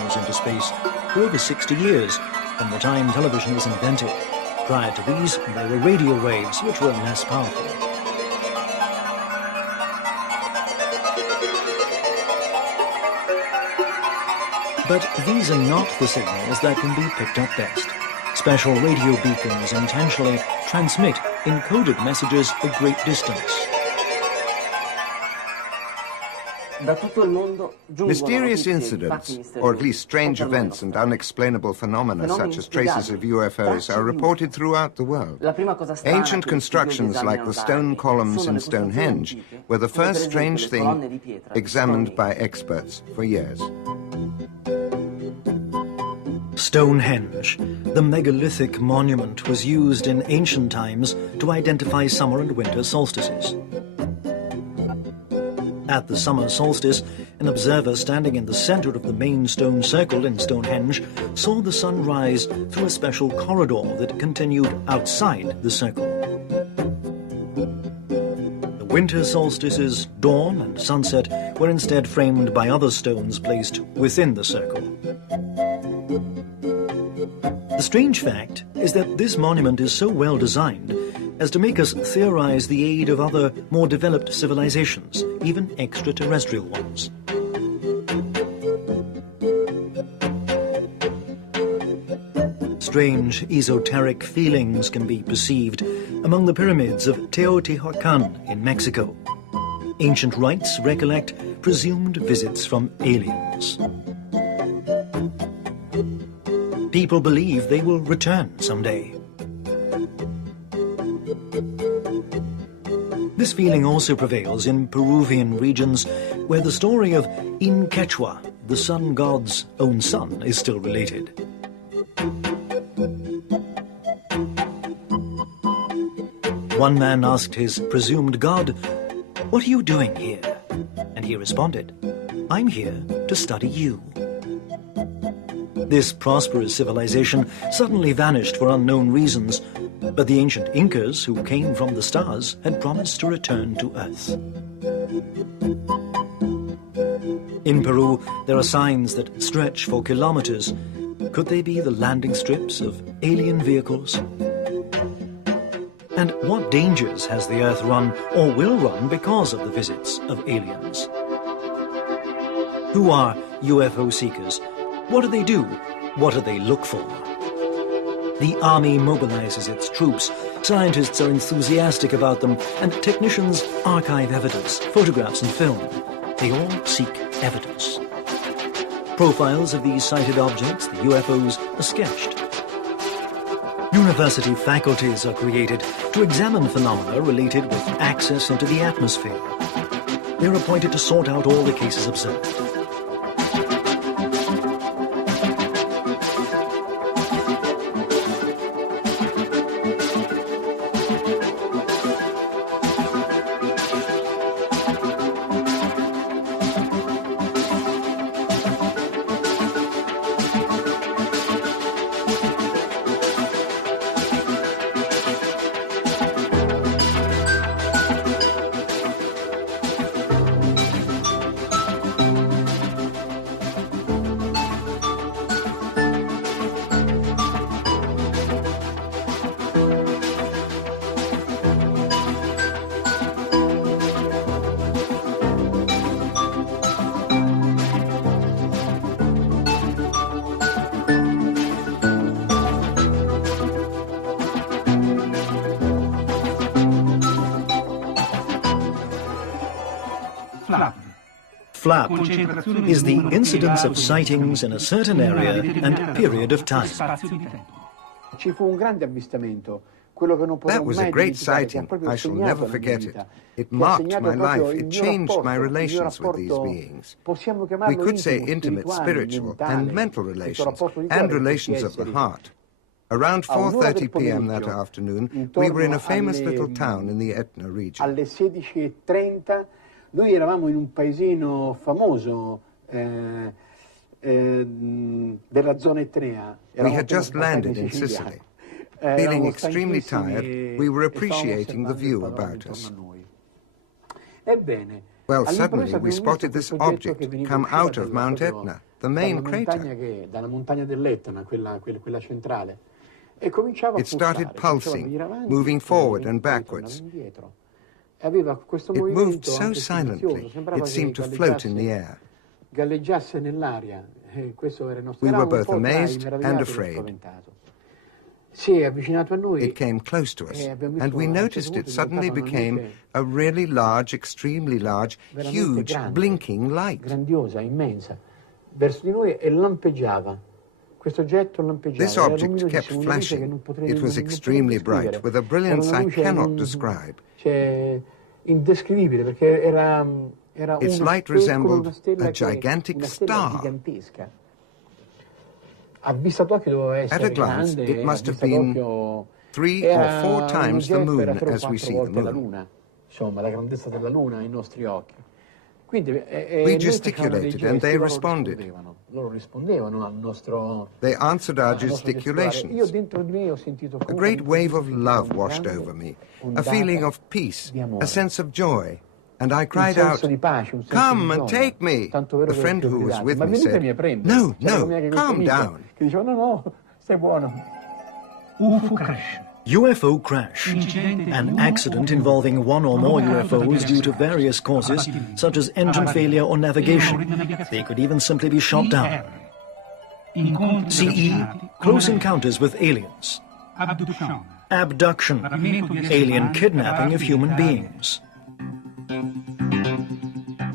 into space for over 60 years, from the time television was invented. Prior to these, there were radio waves, which were less powerful. But these are not the signals that can be picked up best. Special radio beacons intentionally transmit encoded messages a great distance. Mysterious incidents, or at least strange events and unexplainable phenomena such as traces of UFOs, are reported throughout the world. Ancient constructions like the stone columns in Stonehenge were the first strange thing examined by experts for years. Stonehenge, the megalithic monument, was used in ancient times to identify summer and winter solstices. At the summer solstice, an observer standing in the center of the main stone circle in Stonehenge saw the sun rise through a special corridor that continued outside the circle. The winter solstices, dawn and sunset, were instead framed by other stones placed within the circle. The strange fact is that this monument is so well designed as to make us theorize the aid of other, more developed civilizations, even extraterrestrial ones. Strange, esoteric feelings can be perceived among the pyramids of Teotihuacan in Mexico. Ancient rites recollect presumed visits from aliens. People believe they will return someday. This feeling also prevails in Peruvian regions, where the story of In Quechua, the sun god's own son, is still related. One man asked his presumed god, "What are you doing here?" And he responded, "I'm here to study you." This prosperous civilization suddenly vanished for unknown reasons, but the ancient Incas, who came from the stars, had promised to return to Earth. In Peru, there are signs that stretch for kilometers. Could they be the landing strips of alien vehicles? And what dangers has the Earth run or will run because of the visits of aliens? Who are UFO seekers? What do they do? What do they look for? The army mobilizes its troops, scientists are enthusiastic about them, and technicians archive evidence, photographs and film. They all seek evidence. Profiles of these sighted objects, the UFOs, are sketched. University faculties are created to examine phenomena related with access into the atmosphere. They're appointed to sort out all the cases observed. Flap is the incidence of sightings in a certain area and period of time. That was a great sighting. I shall never forget it. It marked my life. It changed my relations with these beings. We could say intimate, spiritual, and mental relations, and relations of the heart. Around 4:30 p.m. that afternoon, we were in a famous little town in the Etna region. Alle 16:30 noi eravamo in un paesino famoso della zona etnea. We had just landed in Sicily. Feeling extremely tired, we were appreciating the view about us. Well, suddenly we spotted this object come out of Mount Etna. the main crater. Dalla montagna dell'Etna, quella centrale. E cominciava a It started pulsare, pulsing, cominciava a venire avanti, moving forward and tornava backwards. indietro. E aveva questo It moved movimento so anche silenzioso, silently, sembrava it che seemed to float in the air. galleggiasse nell'aria. Questo era il nostro. We were Eravamo un both po' tra i amazed and meravigliati e afraid. spaventato. Si è avvicinato a noi. It came close to us, abbiamo visto and we a un certo noticed it punto suddenly diventava una became luce a really large, extremely large, veramente huge, grande, blinking light. grandiosa, immensa, verso di noi e lampeggiava. Questo oggetto lampeggiava. This Era object kept luminosissimo, una luce che flashing. non potrei- It was non extremely potrei bright, descrivere. with a brilliance Era una I luce cannot describe. Cioè, indescrivibile, perché era Its una light come resembled una stella a gigantic una stella star. gigantesca. A vista d'occhio doveva essere At a glance, grande, it must a have vista been d'occhio 3 era or 4 un times the oggetto, era moon 3 o as we 4 see the volte la moon. luna, insomma, la grandezza della luna ai nostri occhi. Quindi We noi facevamo dei gesticulated gesti, and they loro responded. Loro rispondevano al nostro They answered our al nostro gestuale. Io gesticulations. dentro di me ho sentito A comunque great wave of un love washed grande over me, ondata a feeling of peace, di amore. a sense of joy, and I Un cried senso out, di pace, un senso "Come di and gioia. take me!" Tanto vero The che friend ho who was gridato, with ma me venitemi a said, prendere. "No, C'era no, mia che calm amico down." che diceva no, stai buono. UFO crash. UFO crash, an accident involving one or more UFOs due to various causes, such as engine failure or navigation. They could even simply be shot down. CE, close encounters with aliens. Abduction, alien kidnapping of human beings.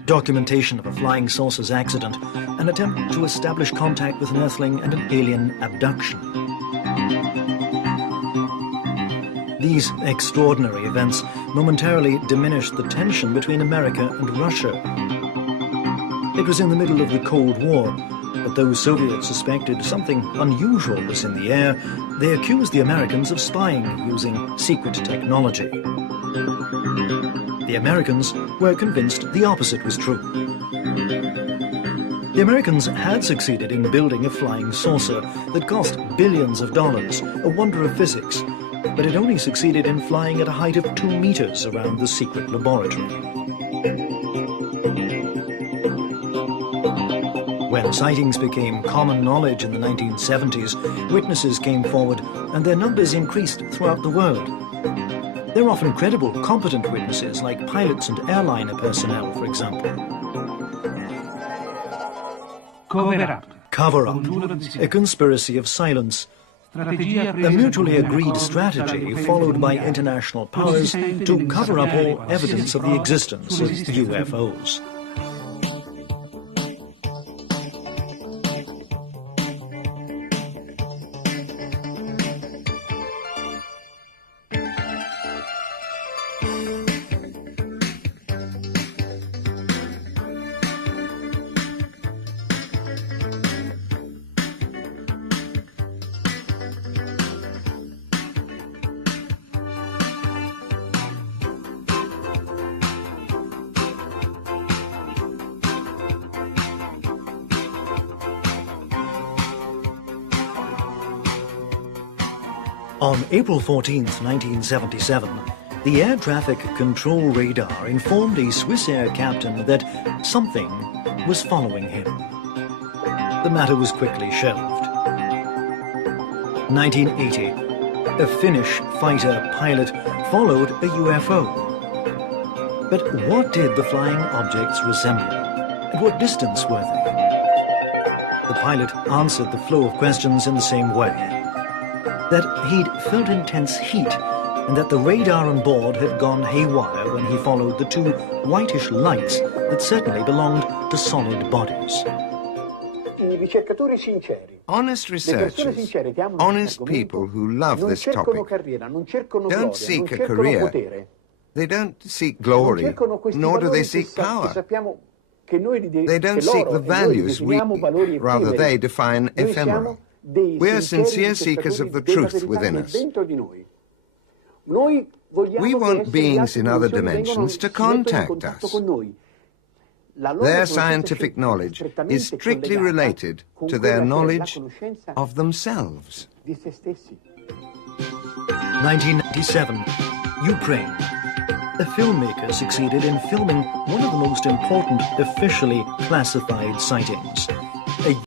Documentation of a flying saucer's accident, an attempt to establish contact with an earthling and an alien abduction. These extraordinary events momentarily diminished the tension between America and Russia. It was in the middle of the Cold War, but though Soviets suspected something unusual was in the air, they accused the Americans of spying using secret technology. The Americans were convinced the opposite was true. The Americans had succeeded in building a flying saucer that cost billions of dollars, a wonder of physics, but it only succeeded in flying at a height of 2 meters around the secret laboratory. When sightings became common knowledge in the 1970s, witnesses came forward and their numbers increased throughout the world. They're often credible, competent witnesses like pilots and airliner personnel, for example. Cover up, a conspiracy of silence. A mutually agreed strategy followed by international powers to cover up all evidence of the existence of UFOs. On April 14th, 1977, the air traffic control radar informed a Swiss air captain that something was following him. The matter was quickly shelved. 1980, a Finnish fighter pilot followed a UFO. But what did the flying objects resemble? At what distance were they? The pilot answered the flow of questions in the same way. That he'd felt intense heat and that the radar on board had gone haywire when he followed the 2 whitish lights that certainly belonged to solid bodies. Honest researchers, honest people who love this topic, don't seek a career. They don't seek glory, nor do they seek power. They don't seek the values we, rather they define ephemeral. We are sincere seekers of the truth within us. We want beings in other dimensions to contact us. Their scientific knowledge is strictly related to their knowledge of themselves. 1997, Ukraine. A filmmaker succeeded in filming one of the most important officially classified sightings. A